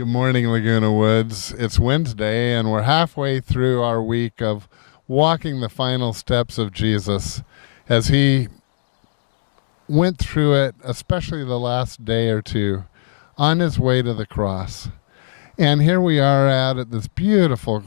Good morning, Laguna Woods. It's Wednesday, and we're halfway through our week of walking the final steps of Jesus as he went through it, especially the last day or two, on his way to the cross. And here we are at this beautiful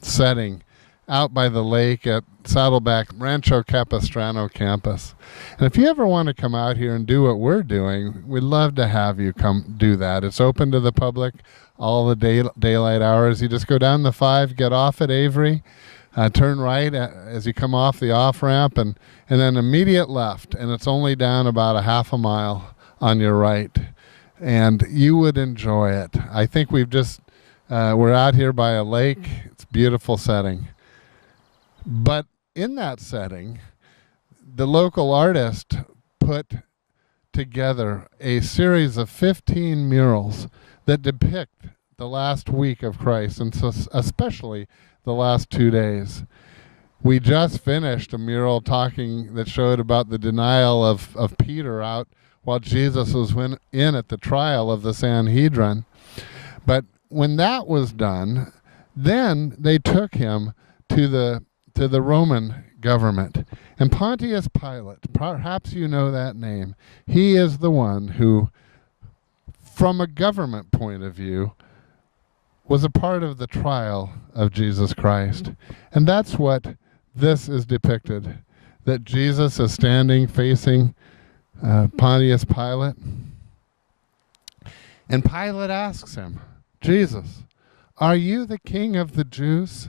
setting out by the lake at Saddleback Rancho Capistrano campus. And if you ever want to come out here and do what we're doing, we'd love to have you come do that. It's open to the public all the daylight hours. You just go down the 5, get off at Avery, turn right as you come off the off-ramp, and then immediate left. And it's only down about a half a mile on your right. And you would enjoy it. I think we've just, we're out here by a lake. It's a beautiful setting. But in that setting, the local artist put together a series of 15 murals that depict the last week of Christ, and so especially the last 2 days. We just finished a mural that showed about the denial of Peter out while Jesus was in at the trial of the Sanhedrin. But when that was done, then they took him to the Roman government. And Pontius Pilate, perhaps you know that name, he is the one who, from a government point of view, was a part of the trial of Jesus Christ. And that's what this is depicted, that Jesus is standing facing Pontius Pilate. And Pilate asks him, Jesus, are you the king of the Jews?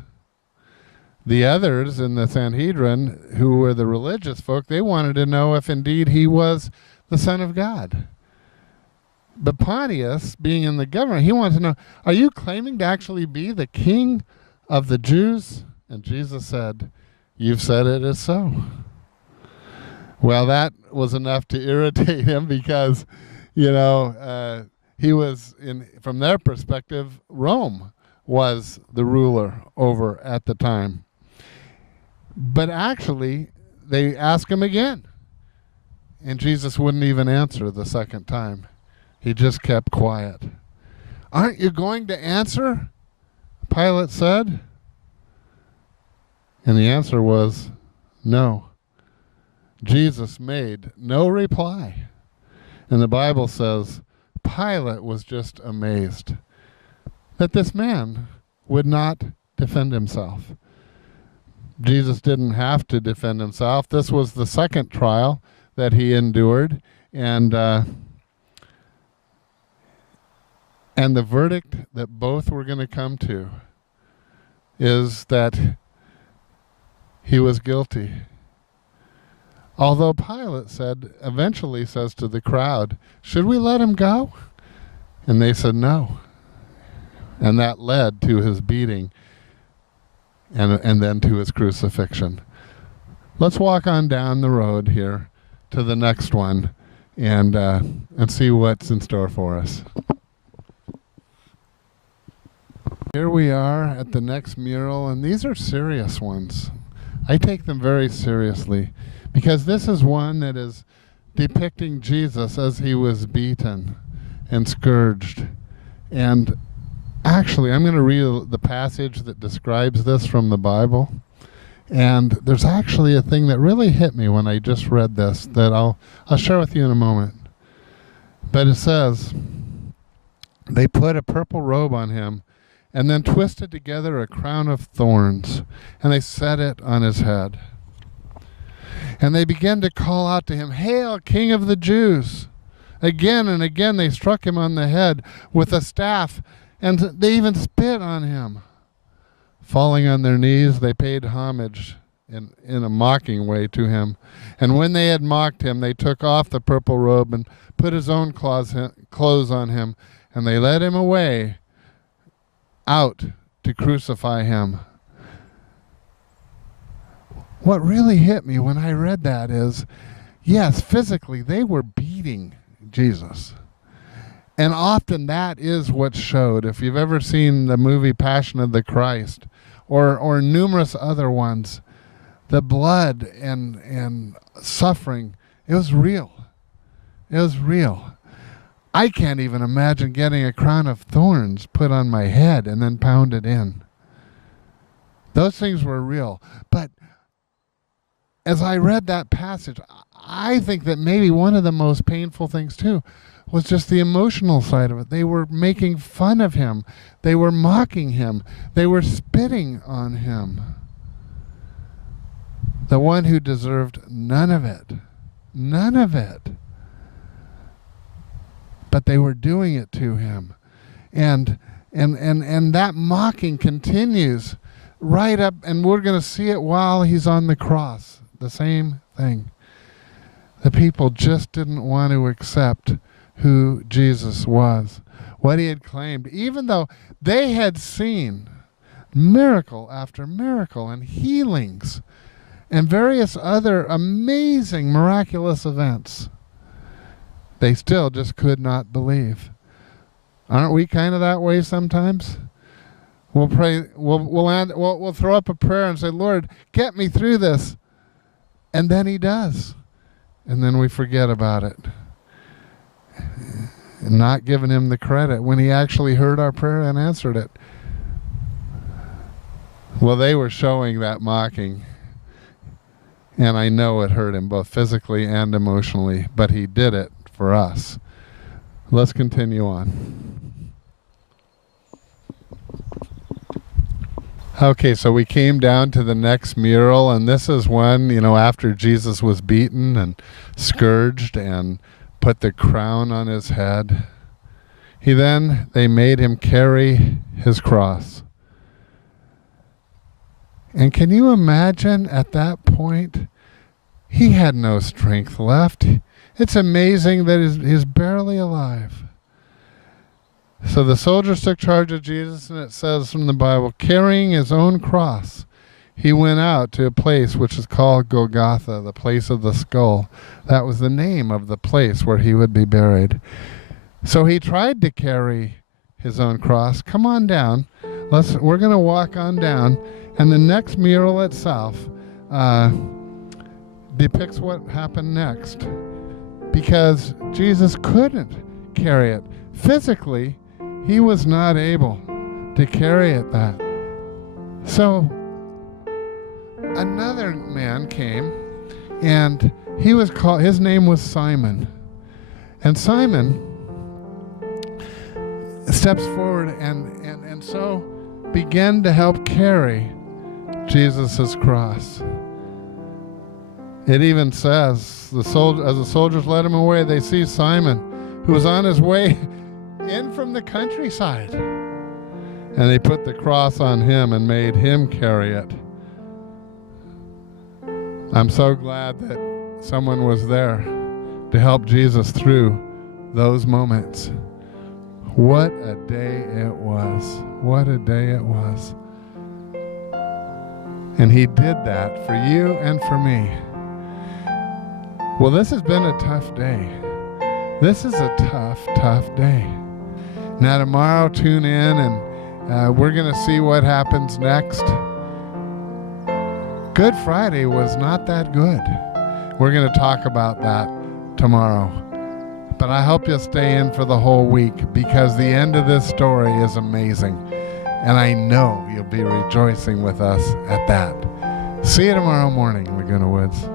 The others in the Sanhedrin, who were the religious folk, they wanted to know if indeed he was the Son of God. But Pontius, being in the government, he wanted to know, are you claiming to actually be the king of the Jews? And Jesus said, you've said it is so. Well, that was enough to irritate him because, he was, from their perspective, Rome was the ruler over at the time. But actually, they asked him again. And Jesus wouldn't even answer the second time. He just kept quiet. Aren't you going to answer? Pilate said. And the answer was no. Jesus made no reply. And the Bible says Pilate was just amazed that this man would not defend himself. Jesus didn't have to defend himself. This was the second trial that he endured, and the verdict that both were going to come to is that he was guilty. Although Pilate eventually says to the crowd, should we let him go? And they said no. And that led to his beating and then to his crucifixion. Let's walk on down the road here to the next one and see what's in store for us. Here we are at the next mural, and these are serious ones. I take them very seriously because this is one that is depicting Jesus as he was beaten and scourged. And actually, I'm going to read the passage that describes this from the Bible. And there's actually a thing that really hit me when I just read this that I'll share with you in a moment. But it says, they put a purple robe on him and then twisted together a crown of thorns, and they set it on his head. And they began to call out to him, Hail, King of the Jews! Again and again they struck him on the head with a staff, and they even spit on him. Falling on their knees, they paid homage in a mocking way to him. And when they had mocked him, they took off the purple robe and put his own clothes on him, and they led him away out to crucify him. What really hit me when I read that is, yes, physically they were beating Jesus. And often that is what showed. If you've ever seen the movie Passion of the Christ or numerous other ones, the blood and suffering, it was real. It was real. I can't even imagine getting a crown of thorns put on my head and then pounded in. Those things were real. But as I read that passage, I think that maybe one of the most painful things too was just the emotional side of it. They were making fun of him. They were mocking him. They were spitting on him. The one who deserved none of it. None of it. But they were doing it to him. And that mocking continues right up, and we're going to see it while he's on the cross. The same thing. The people just didn't want to accept who Jesus was, what he had claimed, even though they had seen miracle after miracle and healings and various other amazing miraculous events. They still just could not believe. Aren't we kind of that way sometimes? We'll pray, we'll throw up a prayer and say, Lord, get me through this. And then he does. And then we forget about it. And not giving him the credit when he actually heard our prayer and answered it. Well, they were showing that mocking. And I know it hurt him both physically and emotionally, but he did it for us. Let's continue on. Okay, so we came down to the next mural, and this is one, after Jesus was beaten and scourged and put the crown on his head. They made him carry his cross. And can you imagine at that point, he had no strength left. It's amazing that he's barely alive. So the soldiers took charge of Jesus, and it says from the Bible, carrying his own cross, he went out to a place which is called Golgotha, the place of the skull. That was the name of the place where he would be buried. So he tried to carry his own cross. Come on down. We're going to walk on down. And the next mural itself depicts what happened next. Because Jesus couldn't carry it. Physically, he was not able to carry it that. So another man came, and his name was Simon. And Simon steps forward and so began to help carry Jesus' cross. It even says, as the soldiers led him away, they see Simon, who was on his way in from the countryside. And they put the cross on him and made him carry it. I'm so glad that someone was there to help Jesus through those moments. What a day it was. What a day it was. And he did that for you and for me. Well, this has been a tough day. This is a tough, tough day. Now tomorrow, tune in and we're going to see what happens next. Good Friday was not that good. We're going to talk about that tomorrow. But I hope you'll stay in for the whole week, because the end of this story is amazing. And I know you'll be rejoicing with us at that. See you tomorrow morning, Laguna Woods.